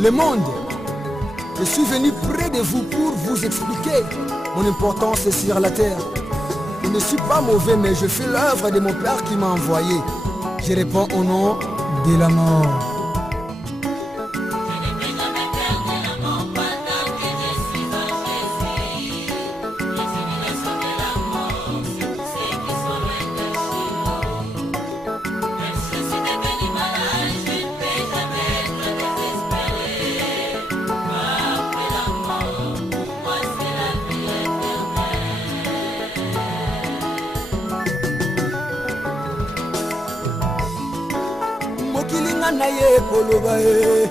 Le monde. Je suis venu près de vous pour vous expliquer mon importance sur la terre. Je ne suis pas mauvais, mais je fais l'œuvre de mon Père qui m'a envoyé. Je réponds au nom de la mort. Na ye koloba e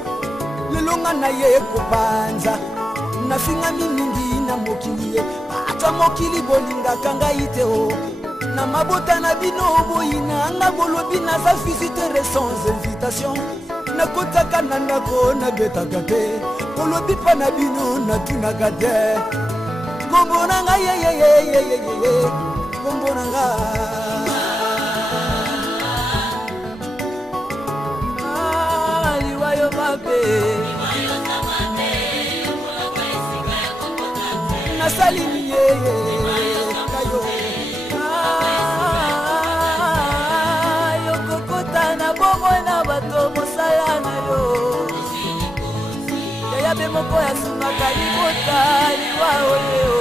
lelonga na ye kopanza na finga mingi na mokili e ata mokili bolinga kanga ite o na mabota na bino boyina nga bolobi na za visiteur sans invitation na kotaka na ndako na betaka te kolobi pa na bino na tunaka te kombo na nga ye kombo na nga nasalimi ye kayo yokokota na bongo na bato mosala na yo yaya be moko yasungaka libota liwa oyo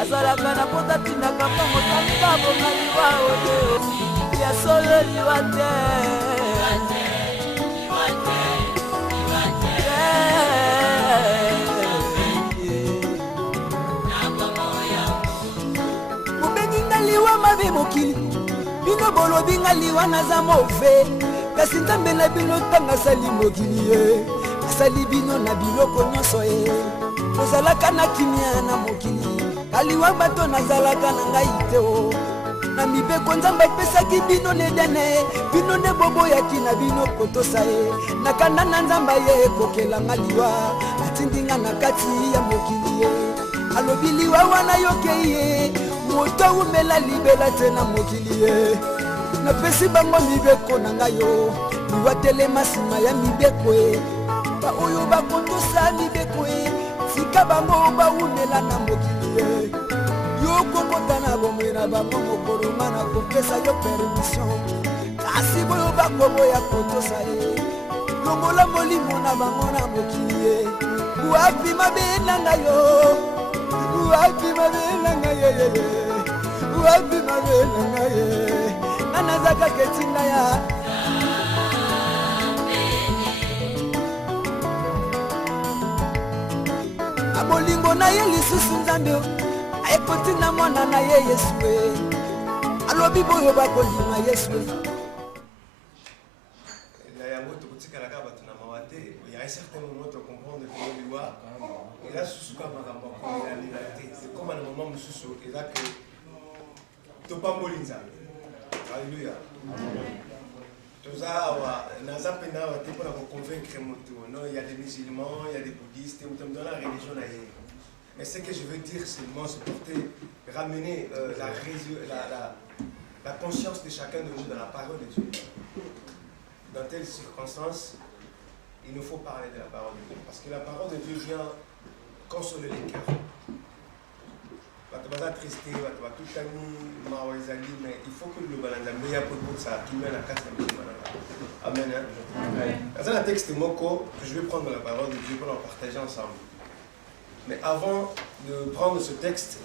azalaka na pota tindaka mpongo tamika bonga liwa oyo ya solo liwa te mokili bino bolobi nga liwa naza move kasi nzambe na bino ntango asali mokili ye asali bino na biloko nyonso ye ozalaka na kimia na mokili kaliwa bato nazalaka na ngai te o na mibeko nzambe apesaki bino nedene bino nde boboyaki na bino kotosa ye nakanda na nzambe ye ekokelanga liwa atindinga na kati ya mokili ye alobi liwa wana yokei ye moto umela libela te na mokili ye napesi bango mibeko na ngai yo liwa telema nsima ya mibeko ye baoyo bakotosa mibeko ye tika bango baumela na mokili ye yo kokota na bomoi na bango mokoloma na kopesa yo permission kasi boyo bakoboya kotosa ye longola molimo na bango na mokili ye wapi mabe na ngai yo wapi mabe na ngai ye wapi mabe na ngai ye nanazaka ketinda ya abolingo na ye lisusu nzambe ayekotinda mwana na ye yesu alobi boyo bakondima yesu à un certain moment, tu comprends de comment il voit. Et là, c'est comme la liberté. C'est comme à un moment, et là, que tu pas molinza. Alléluia. Tout ça, on a zappé pour convaincre il y a des musulmans, il y a des bouddhistes, dans la religion. Mais ce que je veux dire, c'est porter, ramener la conscience de chacun de nous dans la parole de Dieu. Dans telles circonstances, il nous faut parler de la parole de Dieu. Parce que la parole de Dieu vient consoler les cœurs. Tu vas triste, tu vas tout ami, mais il faut que le balanda meilleur pour ça, qui mène à 4 Amen. Dans un texte moko, je vais prendre la parole de Dieu pour en partager ensemble. Mais avant de prendre ce texte,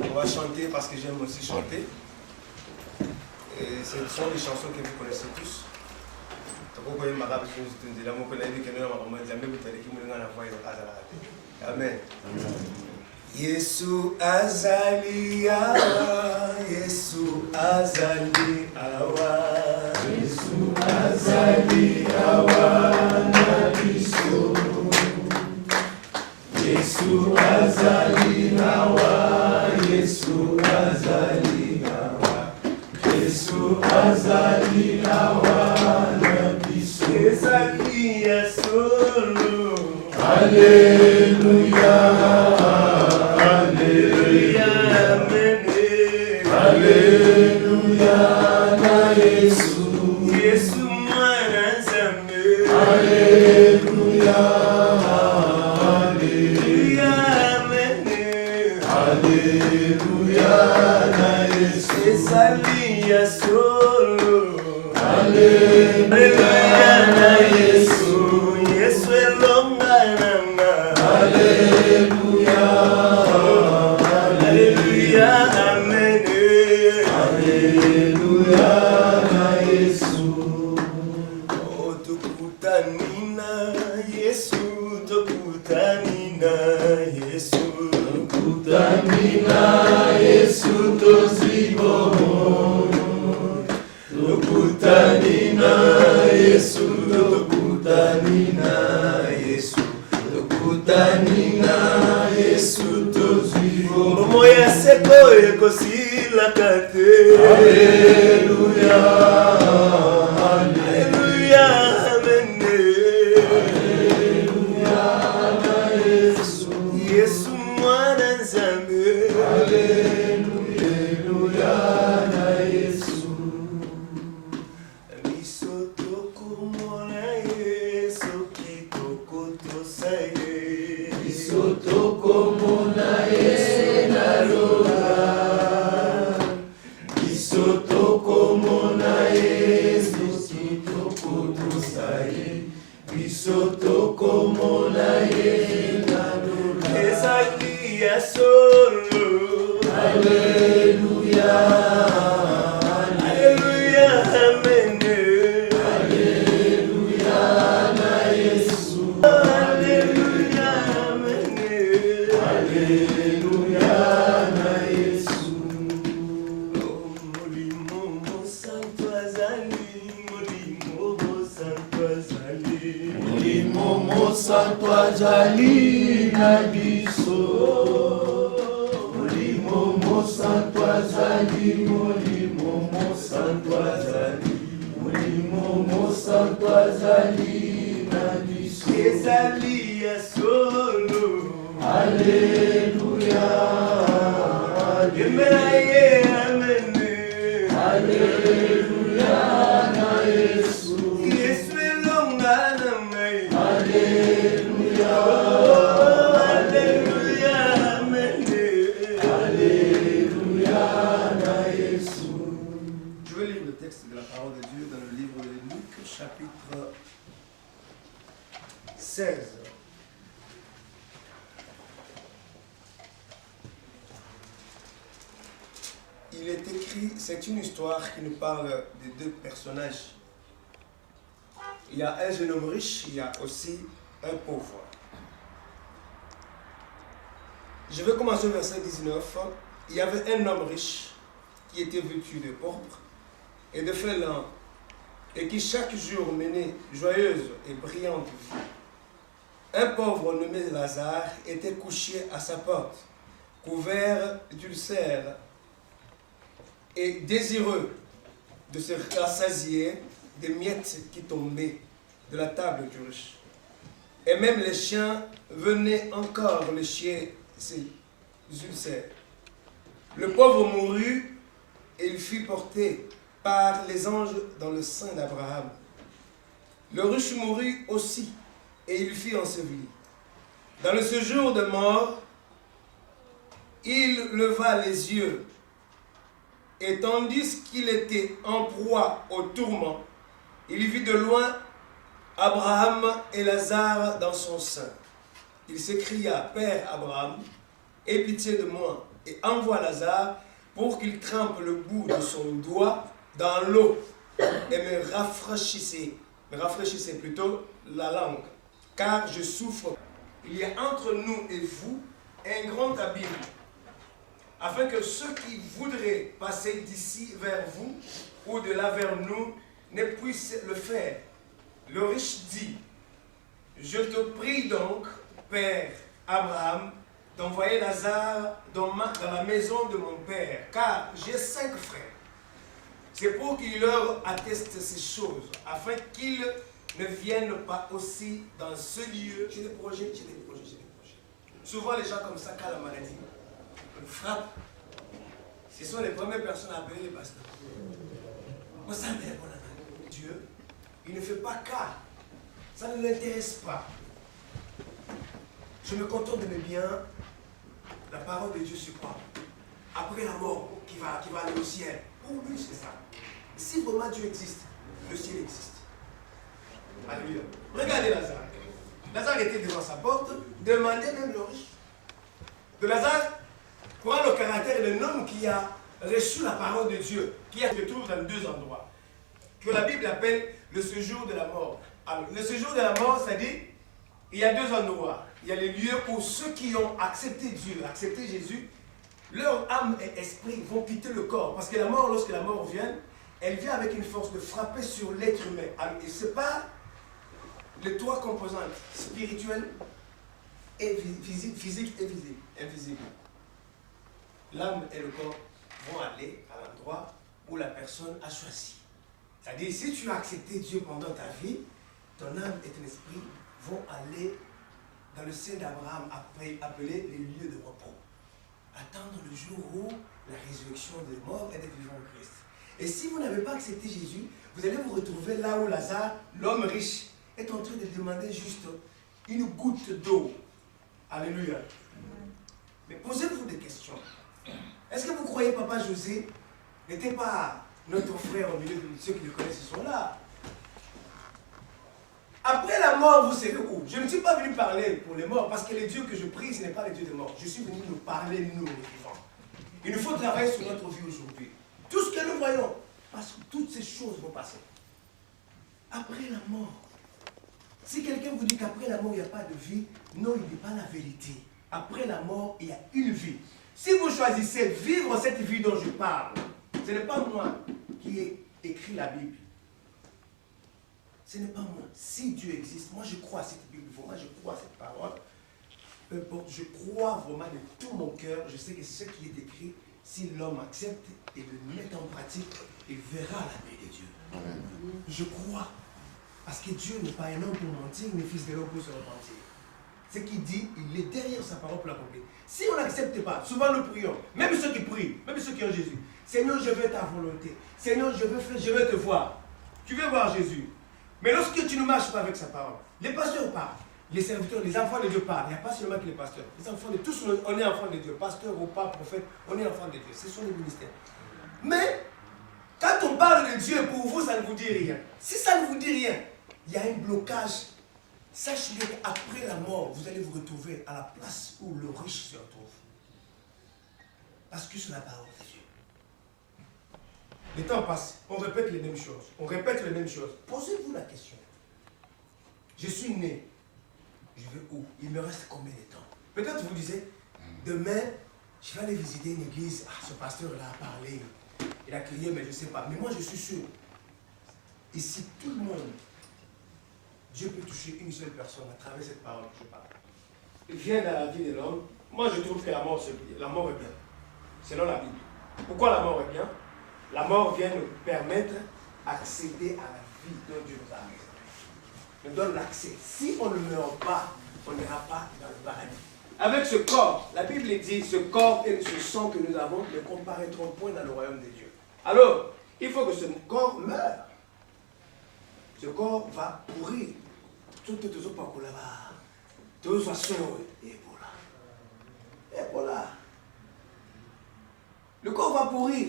on va chanter parce que j'aime aussi chanter. Et ce sont des chansons que vous connaissez tous. Amen. Yesu azali awa, Yesu azali awa, Yesu azali awa na biso, Yesu azali awa, Yesu azali awa, Yesu azali awa. Alléluia, Alléluia, Alléluia, na Yesu, Yesu mwana nzambe. Ezalia solo. Alléluia na Yesu. Yesu elonga nanga. Alléluia. Alléluia, amen. Alléluia na Yesu. Oh, tukutani na Yesu, tukutani na Yesu. Tukutani na Yesu, tozibomo. Tukutani na Yesu, tukutani na Yesu. Tukutani na Yesu, tozibomo. Moya seko ekosila kate. Alléluia. Alléluia, amen. Alléluia na Yesu. Yesu mwana nzambe. Alléluia na Yesu. Biso tokomona Yesu kitoko tosaye. Biso tokomona Yesu na lola. Biso tokomona Yesu kitoko tosaye. Biso tokomona Yesu na lola. Ezalia solo. Alléluia. Alléluia, amen. Alléluia na Yesu. Alléluia, amen. Alléluia na Yesu. Oh, molimo mosantu azali, molimo mosantu azali. Molimo mosantu azali na biso. Molimo mosantu azali, molimo mosantu azali. Molimo mosantu azali na biso. Ezalia solo. Alléluia. Alléluia. Amen. Alléluia na Yesu. Yesu elonga na ngai. Alléluia. Alléluia, amen. Alléluia na Yesu. Je vais lire le texte de la parole de Dieu dans le livre de Luc, chapitre 16. Il est écrit, c'est une histoire qui nous parle de deux personnages. Il y a un jeune homme riche, il y a aussi un pauvre. Je vais commencer au verset 19. Il y avait un homme riche qui était vêtu de pourpre et de félin et qui chaque jour menait joyeuse et brillante vie. Un pauvre nommé Lazare était couché à sa porte, couvert d'ulcères et désireux de se rassasier des miettes qui tombaient de la table du riche. Et même les chiens venaient encore lécher ses ulcères. Le pauvre mourut et il fut porté par les anges dans le sein d'Abraham. Le riche mourut aussi et il fut enseveli. Dans le séjour de mort, il leva les yeux et tandis qu'il était en proie au tourment, il vit de loin Abraham et Lazare dans son sein. Il s'écria, « Père Abraham, aie pitié de moi et envoie Lazare pour qu'il trempe le bout de son doigt dans l'eau et me rafraîchissez plutôt la langue, car je souffre. Il y a entre nous et vous un grand abîme, afin que ceux qui voudraient passer d'ici vers vous ou de là vers nous ne puissent le faire. » Le riche dit, « Je te prie donc, Père Abraham, d'envoyer Lazare dans la maison de mon père, car j'ai 5 frères. C'est pour qu'il leur atteste ces choses, afin qu'ils ne viennent pas aussi dans ce lieu. » J'ai des projets. Souvent, les gens comme ça, quand la maladie frappe, ce sont les premières personnes à appeler les pasteurs. Moi, ça m'aide, mon ami. Dieu, il ne fait pas cas. Ça ne l'intéresse pas. Je me contente de mes biens. La parole de Dieu sur quoi? Après la mort, qui va aller au ciel. Pour lui, c'est ça. Si vraiment Dieu existe, le ciel existe. Alléluia. Regardez Lazare. Lazare était devant sa porte, demandait même le riche. De Lazare prend le caractère d'un homme qui a reçu la parole de Dieu, qui se trouve dans deux endroits, que la Bible appelle le séjour de la mort. Alors, le séjour de la mort, c'est-à-dire, il y a deux endroits. Il y a les lieux où ceux qui ont accepté Dieu, accepté Jésus, leur âme et esprit vont quitter le corps. Parce que la mort, lorsque la mort vient, elle vient avec une force de frapper sur l'être humain. Alors, et c'est pas les trois composantes, spirituelles, et physique et invisible. L'âme et le corps vont aller à l'endroit où la personne a choisi. C'est-à-dire, si tu as accepté Dieu pendant ta vie, ton âme et ton esprit vont aller dans le sein d'Abraham, appelé les lieux de repos. Attendre le jour où la résurrection des morts et des vivants en Christ. Et si vous n'avez pas accepté Jésus, vous allez vous retrouver là où Lazare, l'homme riche, est en train de demander juste une goutte d'eau. Alléluia. Mais posez-vous des questions. Est-ce que vous croyez Papa José n'était pas notre frère au milieu de ceux qui le connaissent, ils sont là? Après la mort, vous savez où? Je ne suis pas venu parler pour les morts, parce que les dieux que je prie, ce n'est pas les dieux des morts. Je suis venu nous parler, nous, les vivants. Il nous faut travailler sur notre vie aujourd'hui. Tout ce que nous voyons, parce que toutes ces choses vont passer. Après la mort. Si quelqu'un vous dit qu'après la mort, il n'y a pas de vie, non, il n'est pas la vérité. Après la mort, il y a une vie. Si vous choisissez vivre cette vie dont je parle, ce n'est pas moi qui ai écrit la Bible. Ce n'est pas moi. Si Dieu existe, moi je crois à cette Bible, moi je crois à cette parole. Peu importe, je crois vraiment de tout mon cœur. Je sais que ce qui est écrit, si l'homme accepte et le met en pratique, il verra la paix de Dieu. Amen. Je crois. Parce que Dieu n'est pas un homme pour mentir, ni fils de l'homme pour se repentir. Ce qu'il dit, il est derrière sa parole pour l'accomplir. Si on n'accepte pas, souvent nous prions, même ceux qui prient, même ceux qui ont Jésus. Seigneur, je veux ta volonté. Seigneur, je veux te voir. Tu veux voir Jésus. Mais lorsque tu ne marches pas avec sa parole, les pasteurs parlent, les serviteurs, les enfants de Dieu parlent. Il n'y a pas seulement que les pasteurs. Les enfants de tous, on est enfants de Dieu. Pasteur ou pas, prophète, on est enfants de Dieu. Ce sont les ministères. Mais, quand on parle de Dieu, pour vous, ça ne vous dit rien. Si ça ne vous dit rien, il y a un blocage. Sachez qu'après la mort, vous allez vous retrouver à la place où le riche se retrouve. Parce que c'est la parole de Dieu. Le temps passe, on répète les mêmes choses. On répète les mêmes choses. Posez-vous la question. Je suis né. Je vais où? Il me reste combien de temps? Peut-être vous disiez, demain, je vais aller visiter une église. Ah, ce pasteur-là a parlé. Il a crié, mais je ne sais pas. Mais moi, je suis sûr. Ici, tout le monde, Dieu peut toucher une seule personne à travers cette parole que je parle. Il vient dans la vie de l'homme. Moi, je trouve que la mort est bien. Selon la Bible. Pourquoi la mort est bien? La mort vient nous permettre d'accéder à la vie dont Dieu nous a mis. Nous donne l'accès. Si on ne meurt pas, on n'ira pas dans le paradis. Avec ce corps, la Bible dit, ce corps et ce sang que nous avons ne comparaîtront point dans le royaume de Dieu. Alors, il faut que ce corps meure. Ce corps va pourrir. Tout pas pour là-bas. Tout ça c'est Ebola. Le corps va pourrir.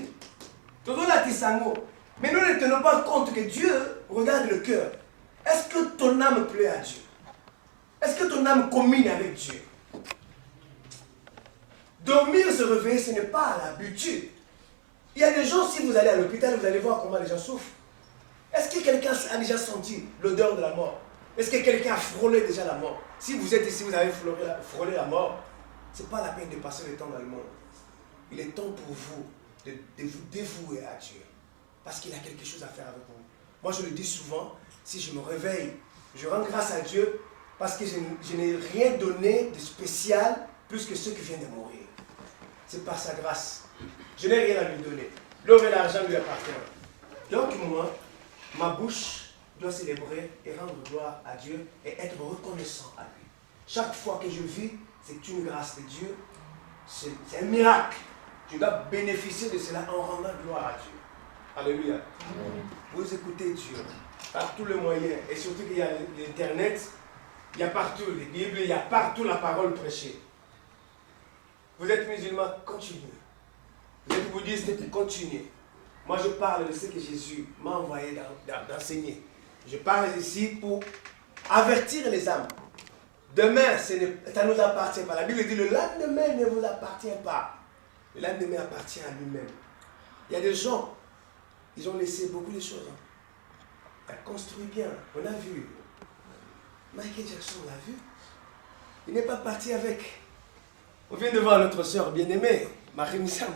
Tout la tisango. Mais nous ne tenons pas compte que Dieu regarde le cœur. Est-ce que ton âme plaît à Dieu? Est-ce que ton âme commune avec Dieu? Dormir, se réveiller, ce n'est pas l'habitude. Il y a des gens, si vous allez à l'hôpital, vous allez voir comment les gens souffrent. Est-ce que quelqu'un a déjà senti l'odeur de la mort? Est-ce que quelqu'un a frôlé déjà la mort? Si vous êtes ici, vous avez frôlé la mort, ce n'est pas la peine de passer le temps dans le monde. Il est temps pour vous de vous dévouer à Dieu. Parce qu'il a quelque chose à faire avec vous. Moi, je le dis souvent, si je me réveille, je rends grâce à Dieu parce que je n'ai rien donné de spécial plus que ceux qui viennent de mourir. C'est par sa grâce. Je n'ai rien à lui donner. L'or et l'argent lui appartiennent. Donc moi, ma bouche doit célébrer et rendre gloire à Dieu et être reconnaissant à lui. Chaque fois que je vis, c'est une grâce de Dieu. C'est un miracle. Je dois bénéficier de cela en rendant gloire à Dieu. Alléluia. Amen. Vous écoutez Dieu par tous les moyens. Et surtout qu'il y a l'Internet, il y a partout les Bibles, il y a partout la parole prêchée. Vous êtes musulman, continuez. Vous êtes bouddhiste, continuez. Moi, je parle de ce que Jésus m'a envoyé d'enseigner. Je parle ici pour avertir les âmes. Demain, ça ne nous appartient pas. La Bible dit le lendemain ne vous appartient pas. Le lendemain appartient à lui-même. Il y a des gens, ils ont laissé beaucoup de choses. Il a construit bien. On a vu. Michael Jackson, on l'a vu. Il n'est pas parti avec. On vient de voir notre soeur bien-aimée, Marie Missam.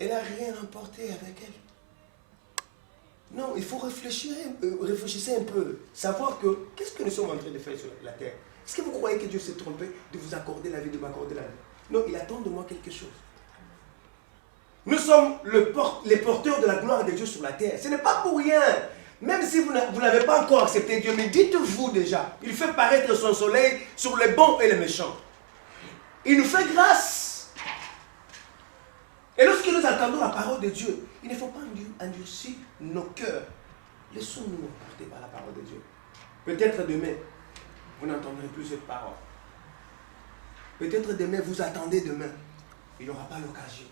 Elle n'a rien emporté avec elle. Non, il faut réfléchir un peu. Savoir que, qu'est-ce que nous sommes en train de faire sur la terre? Est-ce que vous croyez que Dieu s'est trompé de vous accorder la vie, de m'accorder la vie? Non, il attend de moi quelque chose. Nous sommes les porteurs de la gloire de Dieu sur la terre. Ce n'est pas pour rien. Même si vous n'avez pas encore accepté Dieu, mais dites-vous déjà, il fait paraître son soleil sur les bons et les méchants. Il nous fait grâce. Et lorsque nous entendons la parole de Dieu, il ne faut pas endurcir nos cœurs. Laissons-nous emporter par la parole de Dieu. Peut-être demain, vous n'entendrez plus cette parole. Peut-être demain, vous attendez demain. Il n'y aura pas l'occasion.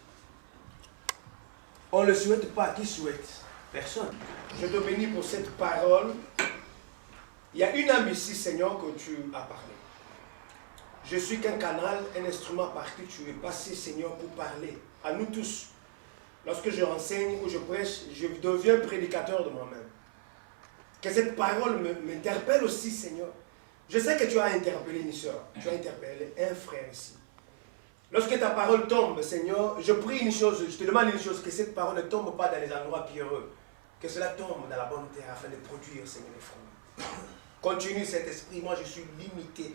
On ne le souhaite pas. Qui souhaite? Personne. Je te bénis pour cette parole. Il y a une âme ici, Seigneur, que tu as parlé. Je suis qu'un canal, un instrument par qui tu es passé, Seigneur, pour parler à nous tous. Lorsque je renseigne ou je prêche, je deviens prédicateur de moi-même. Que cette parole m'interpelle aussi, Seigneur. Je sais que tu as interpellé une soeur, tu as interpellé un frère ici. Lorsque ta parole tombe, Seigneur, je prie une chose, je te demande une chose, que cette parole ne tombe pas dans les endroits pierreux. Que cela tombe dans la bonne terre afin de produire, Seigneur, les fruits. Continue cet esprit, moi je suis limité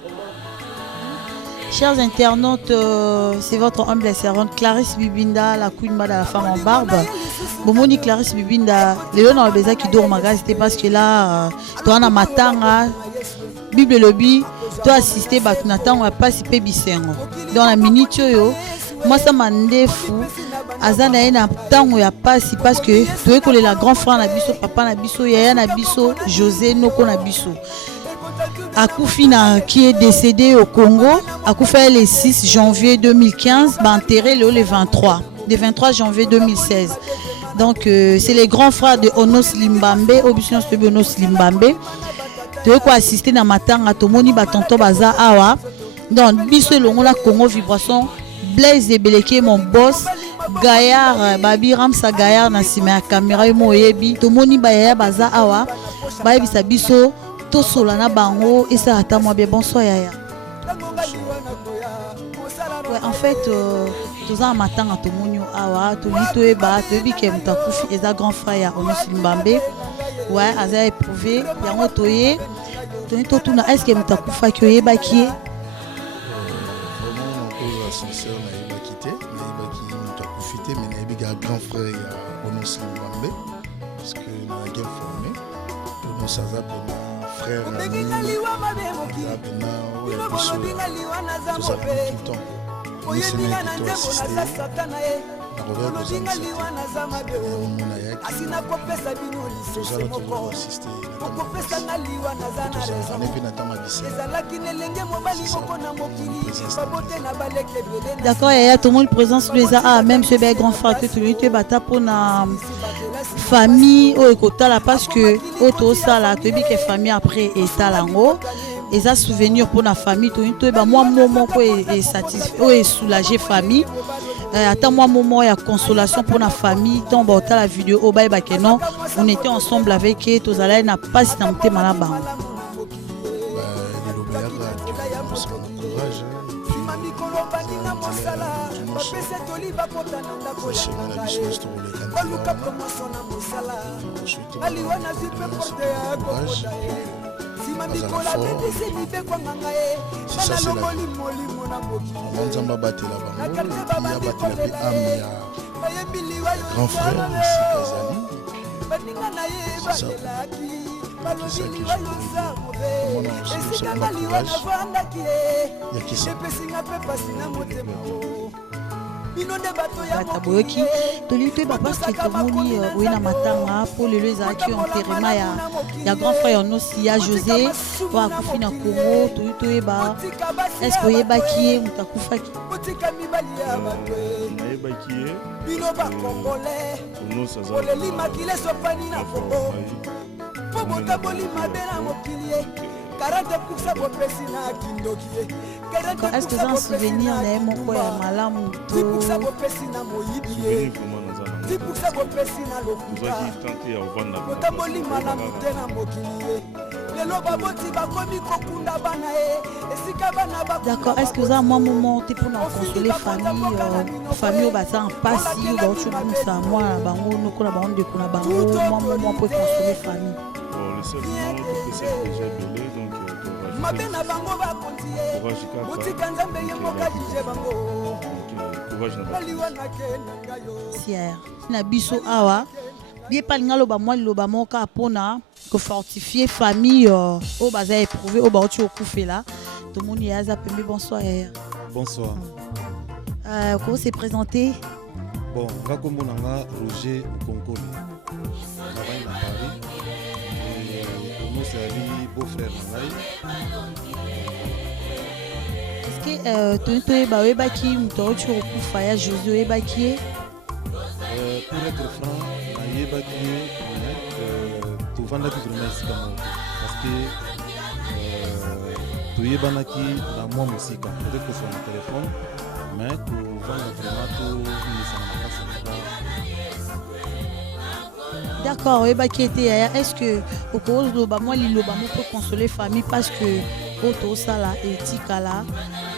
vraiment. Chers internautes, c'est votre humble servante Clarisse Bibinda, la queen de la femme en barbe. Bomoni Clarisse Bibinda, le on a besoin qui dort magasin, c'était parce que là, toi on a matanga, Bible lobby, toi assister Batunatan, on va pas si bisengo. Dans la minute yo, moi ça m'a fou. Azana na tango ya pasi parce que tu es la grand frère na biso, papa na biso, yaya na biso, José Noko na biso. Akoufina qui est décédé au Congo, Akoufa le 6 janvier 2015, enterré le 23 janvier 2016. Donc c'est les grands frères de Onos Limbambe, Obision de Onos Limbambe. Tu es quoi assister na matanga tomoni batonto baza awa. Donc biso longola Congo vibration, Blaise Ebeleke mon boss. Gaillard, Babi Ramsa Gaillard na sima ya caméra yo moyebi tomoni bayaya baza awa bayebi sabiso to solana bango et ça ata moi bien bonsoir yaya. Ouais, en fait tous en matanga tomoni awa to lito eba to bi ke mutakufi eza grand frère ya Onos Limbambe. Ouais, aza éprouvé yango toye to tuna est-ce que mutakufa ki oyeba ki grand frère Onos Limbambe parce que nous avons bien formé nous sommes frère ami d'accord, il y a tout le monde présence même ce bel grand frère que tu lui tu bata pour na famille au écota là parce que auto ça là tu dis que famille après et ça là haut et ça souvenir pour la famille tu ba moi moment quoi est satisfait et soulager famille. Attends moi moment il y a consolation pour la famille tombe au la vidéo au bail non on était ensemble avec eux tous allés n'a pas si t'es malade c'est ça c'est la grand frère ici Kazali c'est ça qui ça qui on a aussi le courage il y a qui ça bata boyoki toli toyeba parce que tomoni oye na matanga mpo lelo ezalaki enterrement ya grand frère onosi ya José oyo akufi na Congo toyi toyeba est-ce que oyebaki ye moto akufaki nayebaki ye bino bakongole onosi aza olelimaki lesopani na Congo po botaboli mabe na mokili ye 40% bopesi na kindoki ye est-ce que eza un souvenir na ye moko ya malamu to 10% bopesi na moyibi ye 10% bopesi na lokuta botaboli malamu te na mokili ye lelo baboti bakomi kokunda bana ye esika bana d'accord est-ce que eza mwa moment te mpona consoler famille oyo baza en pasi oyo bauti obimisa mwana na bango nokola bango ndeko na bango mwa moment mpo consoler famille mabe na bango bakonzi ye botika nzambe ye moka jije bango baliwa nakenda yo siere na biso awa bie palinga loba mwa liloba moka mpona kofortifie famille oyo baza éprouvé oyo bauti okufela tomoni ye aza pembe bonsoir yaya bonsoir comment se présenter bon nga kombo nanga Roger Okonkoli navandi na Paris onosi ali beau-frère na ngai est-ce que toni toyeba oyebaki moto auti kokufa ya José oyebaki ye pour être franc nayebaki ye tovandaki vraiment esika moko parce que toyebanaki na mwa mosika peut-être kosola na telefone mais tovanda vraiment tomisana makasi d'accord oyebaki ete yaya est-ce que okoloba mwa liloba moko consoler famille parce que oyo tosala etikala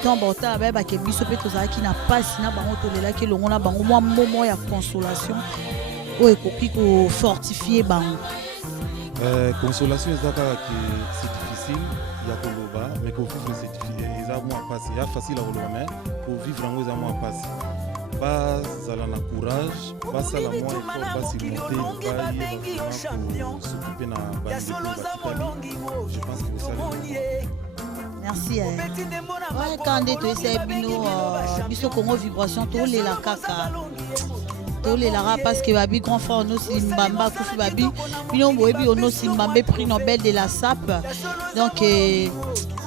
donc baotala bayebake biso mpe tozalaki na pasi na bango tolelaki elongo na bango mwa momo ya consolation oyo ekoki kofortifie bango consolation eza kaka ke c'est difficile ya koloba mais kovivre eza mwa mpasi ya facile ya koloba mais kovivre yango eza mwa mpasi bazala na courage basala mwa effort basurmonte bayebakosokipe na bandeko je pense que osali merci wana nde toyesaya bino biso Congo Vibration tolela kaka tolelaka parce que babi grand frère Onosi Mbamba akufi babi bino boyebi Onosi Mbamba prix Nobel de la SAP donc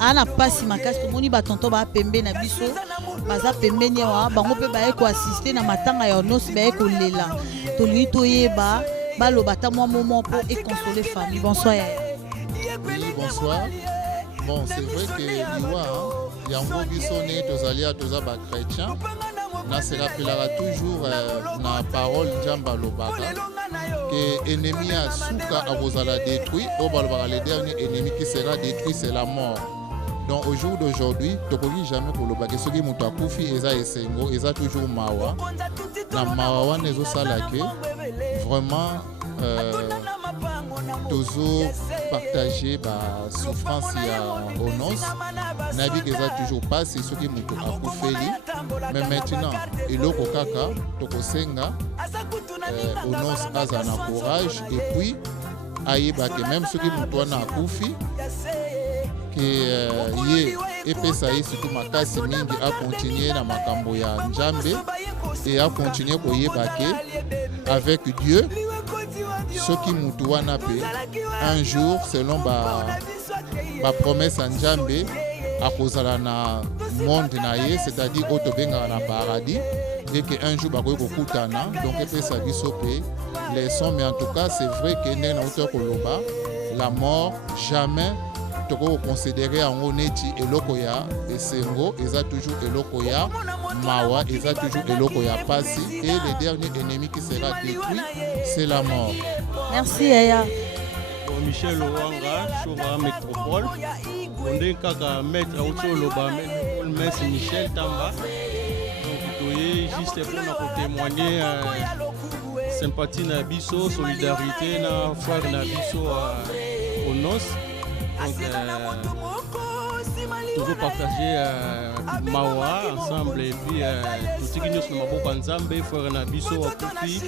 ana pasi makasi tomoni batonto bapembe na biso baza pembeni awa bango mpe baye koassiste na matanga ya Onosi baye kolela tolui toyeba baloba ta mwa moment mpo econsoler famille bonsoir yaya oui bonsoir bon c'est vrai que liwa yango biso ne tozali toza bachrétien na se rappelaka toujours na parole Nzambe alobaka que ennemi ya suka akozala détruit oyo balobaka le dernier ennemi qui sera détruit c'est la mort. Donc au jour d'aujourd'hui tokoki jamais kolobaka soki moto akufi eza esengo eza toujours mawa na mawa wana ezosalake vraiment tozo partager ba souffrance ya Onos nabi que eza toujours pas c'est soki moto akufeli mais maintenant eloko kaka tokosenga Onos aza na courage et puis ayeba que même soki moto wana akufi que ye epesa ye surtout makasi mingi akontinue na makambo ya Nzambe et akontinue koyeba ke avec Dieu soki mutu wana pe un jour selon ba promesse ya Nzambe akozala na monde na ye c'est-à-dire oyo tobengaka na paradis et que un jour bakoki kokutana donc epesa biso pe leçon mais en tout cas c'est vrai que ndenge na uta koloba la mort jamais toko considérer yango neti eloko ya esengo eza toujours eloko ya mawa eza toujours eloko ya pasi et le dernier ennemi qui sera détruit c'est la mort. Merci Yaya. Bon, Michel Owanga Chova Métropole onde kaka maître Otoloba Maître Michel Tamba donc toye juste pour nous témoigner sympathie na biso solidarité na frère na biso Onos. Donc, toujours partager mawa ensemble et puis tout qui nous sommes beaucoup ensemble frère na biso akufi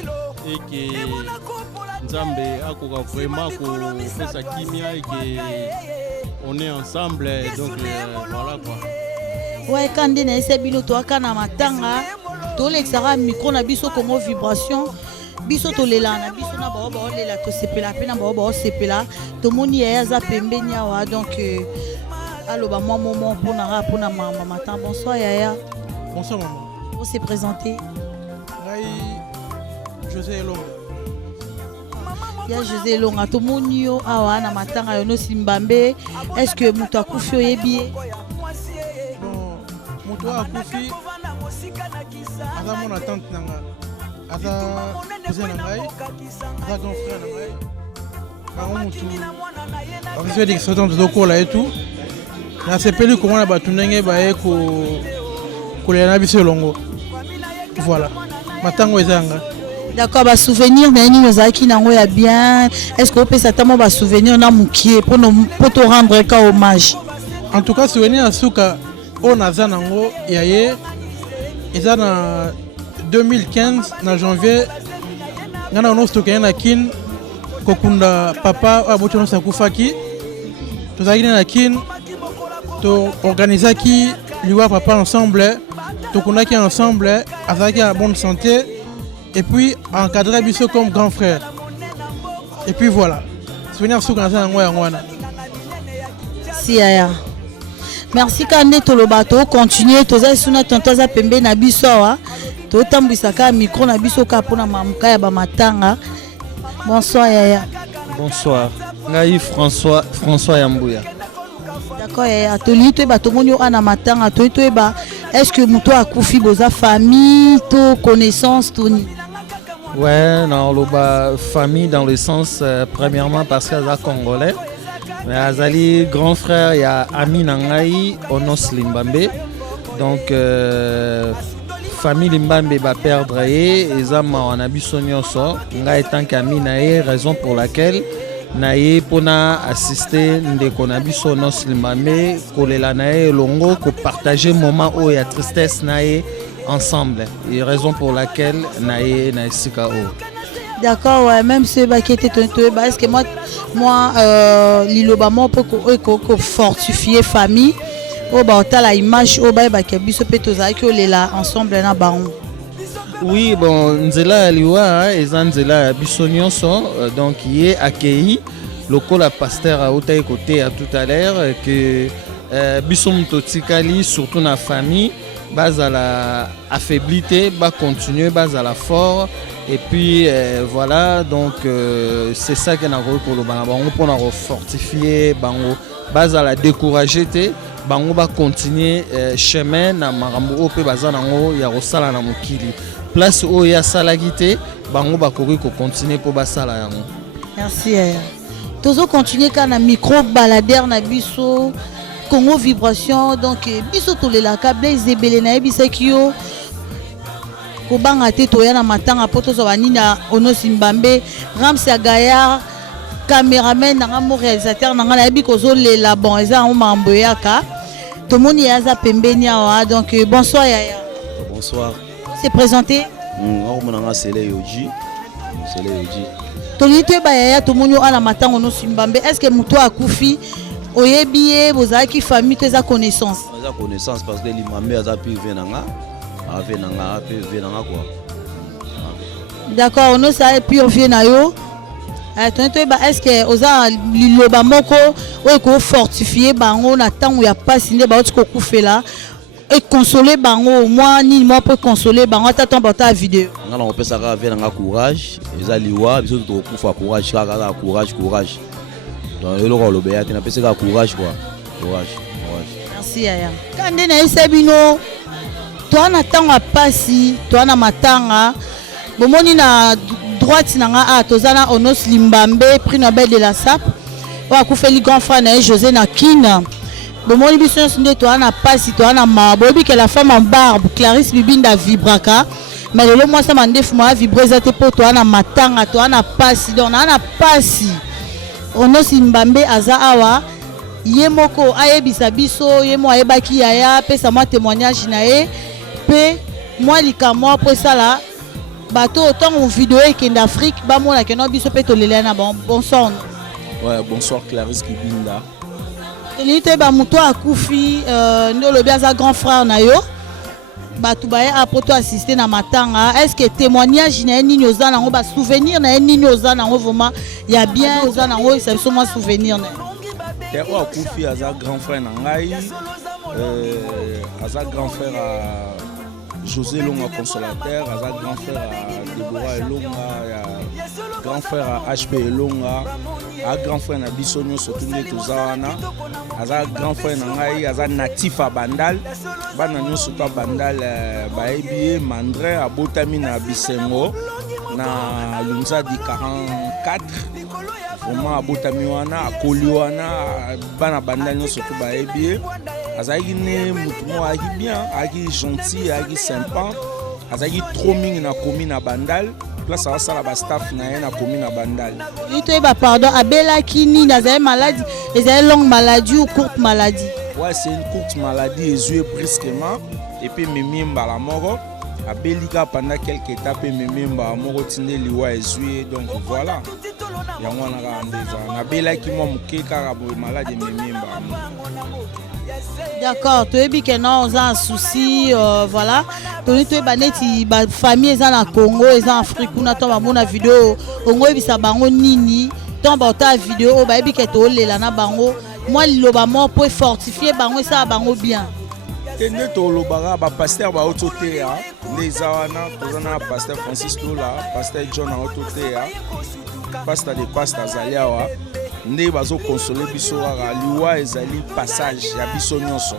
et que Nzambe akoka vraiment ko fait sa kimia et que on est ensemble donc voilà quoi. Ouais kandi na ese bino to aka na matanga tolekisaka micro na biso Congo Vibration biso tolela na biso na bao baolela tosepela pe na bao baosepela tomoni yaya aza pembeni awa donc aloba mwa moment mpona mama matin. Bonsoir yaya. Bonsoir maman. Vous se présenter. José Elonga. Ya José Elonga tomoni yo awa na matanga yo no Simbambe. Est-ce que mutu akufi oyebi? Bon, mutu akufi aza mon tante nanga. Aza cousin na ngai. Aza grand frère na ngai. Bango mutu. On fait des sorties de lokola et tout. Na sepeli comment na batu ndenge baye ko le na biso longo. Voilà. Matango ezanga. D'accord, bah souvenir mais nous aki nango ya bien. Est-ce que vous pouvez certainement bah souvenir na mukie pour te rendre un hommage. En tout cas souvenir à suka on a zanango yaye eza na 2015 na janvier ngana ono stocké na kin kokunda papa abotono sakufaki tozaki na kin to organisaki liwa papa ensemble tokundaki ensemble azaki en bonne santé. Et puis encadrer biso comme grand frère. Et puis voilà. Souvenir sous quand si yaya. Merci Kande Tolobato continuer toza suna tontoza pembe na biso wa. To tambisaka micro na biso ka pona mamuka ya ba matanga. Bonsoir yaya. Bonsoir. Ngai François Yambouya. D'accord yaya. Toli to ba tomoni ana matanga to ba est-ce que muto akufi boza famille to connaissance toni? Ouais, non, la famille dans le sens, premièrement parce qu'elle est congolais. Mais Azali, grand frère, il y a Ami Nangaï, Onos Limbambe. Donc, famille Limbambe va perdre et Zama en abissonioso. Nga étant qu'Ami Nae, raison pour laquelle Nae pona assister de Konabiso Onos Limbambe, Kolela Nae Longo, ko partager moment où il y a tristesse Nae. Ensemble, et raison pour laquelle nae sika o. D'accord, ouais, même ceux qui étaient parce que moi l'ilobama peut fortifier famille au bas la image au bas qui biso petoza qui est là ensemble na baon. Oui, bon nzela liwa et nzela bisonyoso donc il est accueilli local pasteur à Otaï côté à tout à l'heure que bisom totikali surtout na famille. Base à la affaiblité, bas continuer, base à la fort et puis voilà donc c'est ça qu'on a pour le bango pour nous fortifier bango base à la décourager bango va continuer chemin na marambo pe baza nango ya rosala na mokili place où ya salagité bango ba courir ko continuer pour basala yango. Merci. Tozo continuer kana micro baladeur na biso Congo Vibration donc biso tolela ka Blaise Ebele na ebisakio ko banga te to ya na matanga poto so banina ono Simbambe Ramsi Agaya caméraman na mo réalisateur na ngala ebi ko zo lela bon eza o mambo yaka to moni yaza pembeni awa donc bonsoir yaya. Bonsoir. C'est présenté on monanga Sele Yoji. Toni te ba yaya to moni ala matanga ono Simbambe est-ce que muto akufi oyebiye bozaki famille teza connaissance. Za connaissance parce que l'imamé a pu venanga quoi. D'accord, on ça et puis on vient na yo. Est-ce que oza liloba moko o ko fortifier bango na tango ya pasine ba otiko kufela et consoler bango au moins ni moi pour consoler bango ta ton bota vidéo. Ngala on peut ça venanga courage, eza liwa biso to kufa courage kaka courage. Donc le lobéa tu n'as pas ça courage quoi. Courage. Merci yaya. Kande na isabino toi na tango pasi, toi na matanga. Bomoni na droite nanga a tozana Onos Limbambe prix Nobel de la SAP. Wa ku feli grand frère na José Nakina. Bomoni biso nde toi na pasi, toi na mabobi que la femme en barbe Clarisse Bibinda vibraka. Mais le moi ça mandef moi vibrer za te pour toi na matanga, toi na pasi, donc na pasi. Onos Limbambe aza awa yemoko ayebisa biso yemo ayebaki yaya pesa moi témoignage na ye pe moi likamo pour ça là bateau autant en vidéo et qu'en Afrique ba mona que no biso pe to lele na bonsoir. Ouais, bonsoir Clarisse Kibinda. Elite ba muto akufi ndolo biaza grand frère na yo bato baye apoto assister na matanga. Est-ce que témoignage na nini oza nango ba souvenir na nini oza nango vraiment ya bien oza nango ça seulement souvenir na. Te o akufi aza grand frère na ngai aza grand frère à José Longa Consolateur, aza grand frère à Deborah Elonga, grand frère à HP Elonga, a grand frère na Bisonyo surtout nde tozawana, aza grand frère na ngai, aza natif à Bandal, bana nyonso to Bandal baebi Mandre abotami na Bisengo na Lunza di 44. Vraiment abotami wana akoli wana bana Bandal nyonso to baebi. Azaki ne mutumo aki bien, aki gentil, aki sympa. Azaki trop mingi na commune na Bandal. Place à ça la staff na commune na Bandal. Il te ba pardon, abela kini na zay maladie, les longue maladie ou courte maladie. Ouais, c'est une courte maladie, yeux brusquement et puis mimimba la mort. Abelika pendant quelques étapes mimimba mort tinde liwa yeux donc voilà. Yango na randeza. Na bela ki mo mukeka ka bo maladie mimimba. D'accord, tu es bien que non, on a un souci, voilà. Tu es baneti, ba famille est en Congo, est en Afrique, on a tombé mon vidéo, on a vu ça bango nini, tombe ta vidéo, ba bien que tu es là na bango, moi le bamo pour fortifier bango ça bango bien. Tende to lo bara ba pasteur ba autoté ha, les awana, tozana pasteur Francis Lola, pasteur John autoté ha, pasteur de pasteur Zaliawa. Nde bazo consoler biso ara liwa ezali passage ya biso nyonso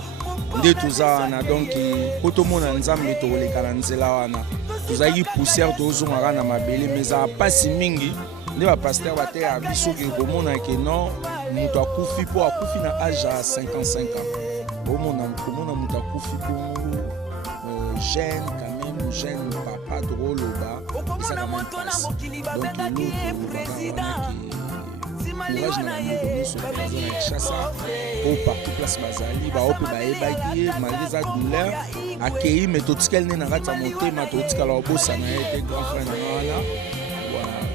nde tozana donc poto mona nzambe to koleka nzela wana tozali poussière tozongaka na mabele mais za pasi mingi nde ba pasteur bate ya biso ke komona ke non mutu akufi po akufi na âge ya 55 ans komona mutu akufi po jeune quand même jeune papa droloba et ça quand même passe donc nous courage na nous sur la chasse au partout place bazali ba ope ba ebaki malgré sa douleur accueilli mais tout ce qu'elle n'est pas ta montée ma tout ce qu'elle a bossa na été grand frère na wana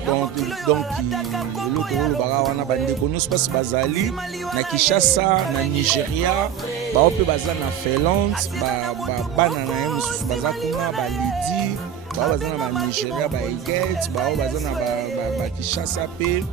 donc le bara wana bande kono space bazali na Kinshasa na Nigeria ba ope baza na Finlande ba bana na yemusu bazakuna ba Lidi bazana ba Nigeria ba Eget ba bazana ba Kinshasa pe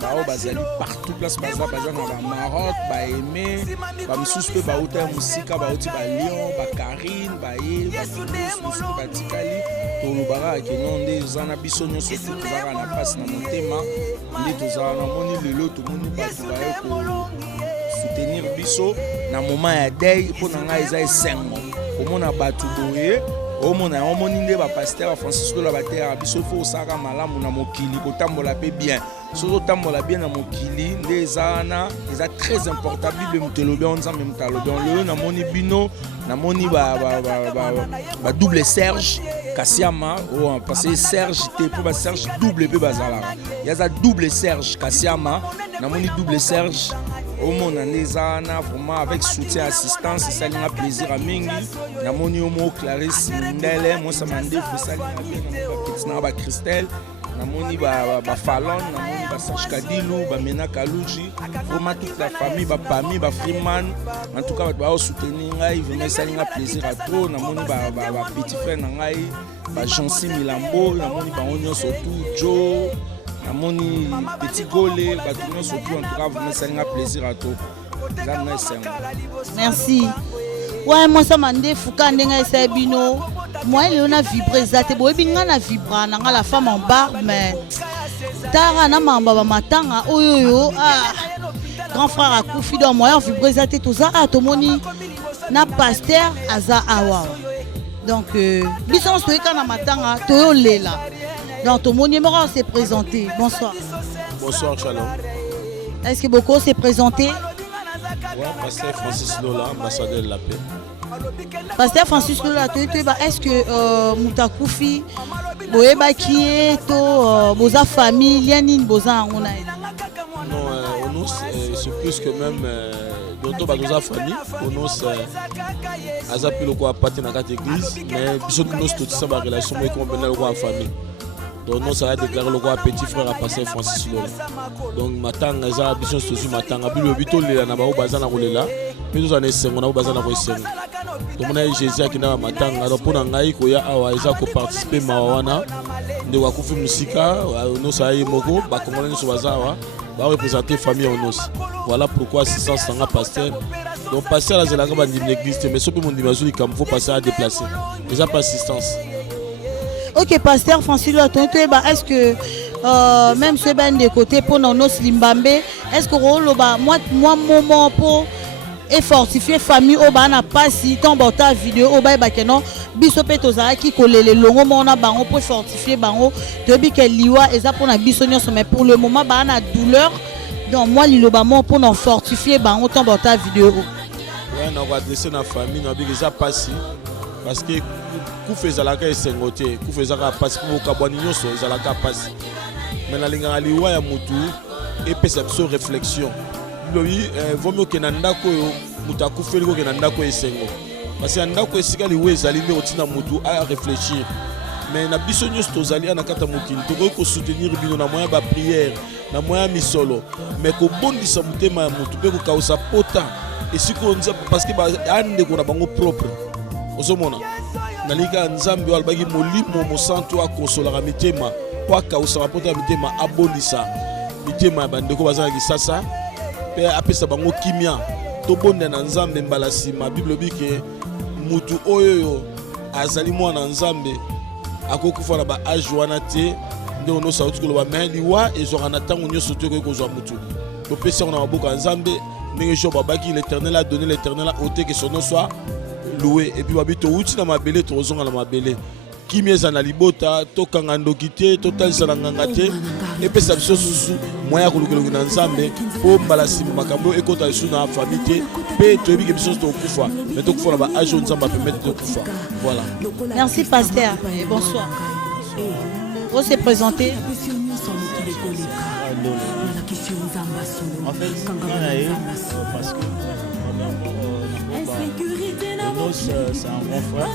ba bazali partout place bazana ba Maroc ba Aimé ba msusu pe ba uta musika ba uti ba Lyon ba Karine ba ye ba Tikali to lubara ke non nde zana biso nyonso tout bara na passe na motema nde tozana moni lelo to moni ba ko soutenir biso na moment ya deuil pour nanga eza esengo komona batu boye omona omoni nde ba pasteur Francis Lola batera biso fo saka malamu na mokili kotambola pe bien sozo tambola bien na mokili nde zana eza très important bible mutelobe onzambe mutalobe le na moni bino na moni ba double Serge Kassiama parce que Serge te pour ba Serge double pe bazala yaza double Serge Kassiama na moni double Serge au monde en ezana vraiment avec soutien assistance ça lui a plaisir à mingi na moni omo Clarisse Ndele moi ça m'a dit faut ça na ba Christelle na moni ba Fallon na moni ba Serge Kadilou ba Mena Kaluji vraiment toute la famille ba Pami ba Freeman en tout cas ba soutenir ngai vraiment ça lui a plaisir à trop na moni ba petit frère na ngai ba Jancy Milambo na moni ba onyo surtout Joe Amoni petit golé batuno surtout en tout cas vraiment ça a plaisir à tout. Merci. Ouais moi ça mandé fuka ndenga esa bino. Moi il on a vibré ça te boy binga na vibra na la femme en barbe mais tara na mamba ba matanga oyoyo ah grand frère a kufi dans moi vibré ça te tout ça ah tomoni na pasteur aza awa. Donc bisons to na matanga to lela. Donc, ton numéro s'est présenté. Bonsoir. Bonsoir, Shalom. Est-ce que beaucoup s'est présenté? Oui, pasteur Francis Lola, ambassadeur de la paix. Pasteur Francis Lola, est-ce que Moutakoufi, Boeba Kie, Boza famille, Lianine Boza on a? Non, c'est plus que même. D'autres Boza famille, on a zappé le quoi à partir de la église, mais bisous de nous, tout ça, ma relation, mais qu'on venait le quoi en famille. Donc nous ça a déclaré le roi petit frère à passer Francis Lola. Donc matanga za biso sosi matanga bilo bito lela na ba bazana kolela. Biso za nesengo na bazana ko esengo. tomona Jésus akina matanga donc pona ngai koya awa eza ko participer mawana nde wakufi musika Onos aye moko ba congolais nso bazawa ba représenter famille Onos. Voilà pourquoi assistance sanga pasteur. Donc pasteur la zelanga ba ndimi l'église mais sopi mon ndimi comme faut passer à déplacer. Déjà pas assistance. Ok, pasteur Francis est-ce que même ce ben de côté pour Onos Limbambe, est-ce que moi moment pour et fortifier famille au bana pas si tombe ta vidéo au bail bakeno biso petoza qui coller les longo mona bango pour fortifier bango de bi que liwa eza pour na biso nyonso mais pour le moment bana douleur donc moi lilobamo pour non fortifier bango tombe ta vidéo. Ouais, on va adresser na famille na bi eza pas parce que ku fezalaka esengote ku fezalaka pas pour kabwani nyonso ezalaka pas mais na linga liwa ya mutu et perception réflexion. Oui, vaut mieux que nandako mutaku feli ko que nandako esengo parce que nandako esika liwe ezali nde otina mutu à réfléchir mais na biso nyos tozali na kata mokili to ko soutenir bino na moyen ba prière na moyen misolo mais ko bondisa mutema ya mutu pe ko kausa pota esiko nza parce que ba ande ko na bango propre ozomona nalika nzambe walbaki molimo mosantu akosola mitema kwa kausa pota mitema abondisa mitema bandeko bazala kisasa pe apesa bango kimia to bonda na nzambe mbala sima bible bike mutu oyo azali mwana nzambe akokufa na ba age wana te nde ono sauti ko ba mais liwa ezora na tango nyoso te ko kozwa mutu to pesa na maboka nzambe ndenge jo babaki l'éternel a donné l'éternel a ôté que son nom soit loué et puis babito uti na mabele to zonga na mabele kimia na libota to kanga ndokite to talisa na nganga te epesa biso susu moya kolukelo na nzambe po mbala sima makambo ekota isu na famille te pe to ebi ke biso to kufa mais to kufa na ba age nzamba permettre de kufa. Voilà. Merci pasteur et bonsoir. Vous se présenter. En fait, parce que c'est un grand frère.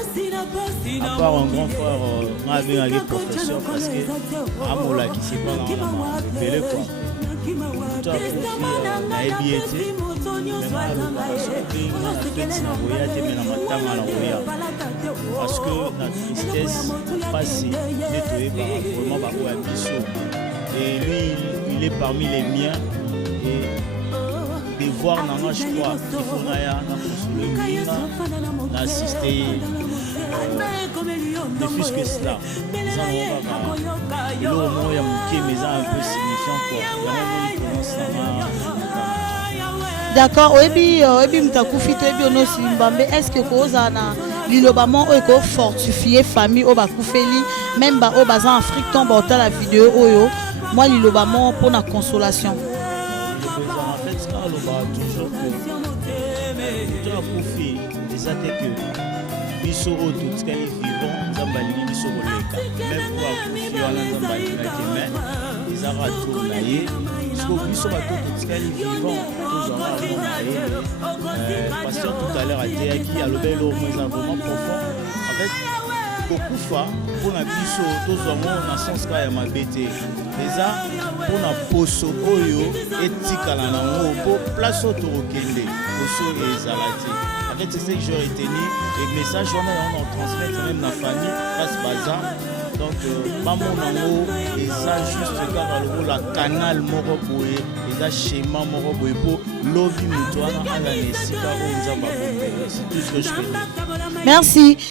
À part un grand frère, on a vu un professeur parce que Amola qui s'est pas dans la belle quoi. Tout à fait, on a ébiété. Mais moi, parce que la tristesse passe nettoyée par vraiment par Abisso. Et lui, il est parmi les miens. Et de voir dans je crois qu'il faut assister de plus que cela. Il y a un peu signifiant. D'accord, oyebi mutakufi to ebi Onos Limbambe, est-ce que koza na lilobamo eko fortifier famille o bakufeli même ba o baza Afrique tombe ota la vidéo oyo moi lilobamo pour la consolation. En fait ça le ba toujours que tu as profité des attaques que biso o tout kali vivant nzambali biso koleka même pour akufi wana nzambali na kemen izara tournaye parce que biso ba tout kali vivant pasteur tout à l'heure a dit qu'il y a le bel au moins vraiment profond en fait kokufa pour na biso tozongo na sens ka ya mabete déjà pour na poso oyo etikala na ngo po place autorokende poso ezalati en fait c'est ce que j'aurais tenu et message on transmettre même na famille passe bazar donc maman nango eza juste kaka lokola canal moko boye eza schéma moko boye po lobi mutu wana ala na esika oyo nzambe akompele c'est tout ce que je peux dire. Merci.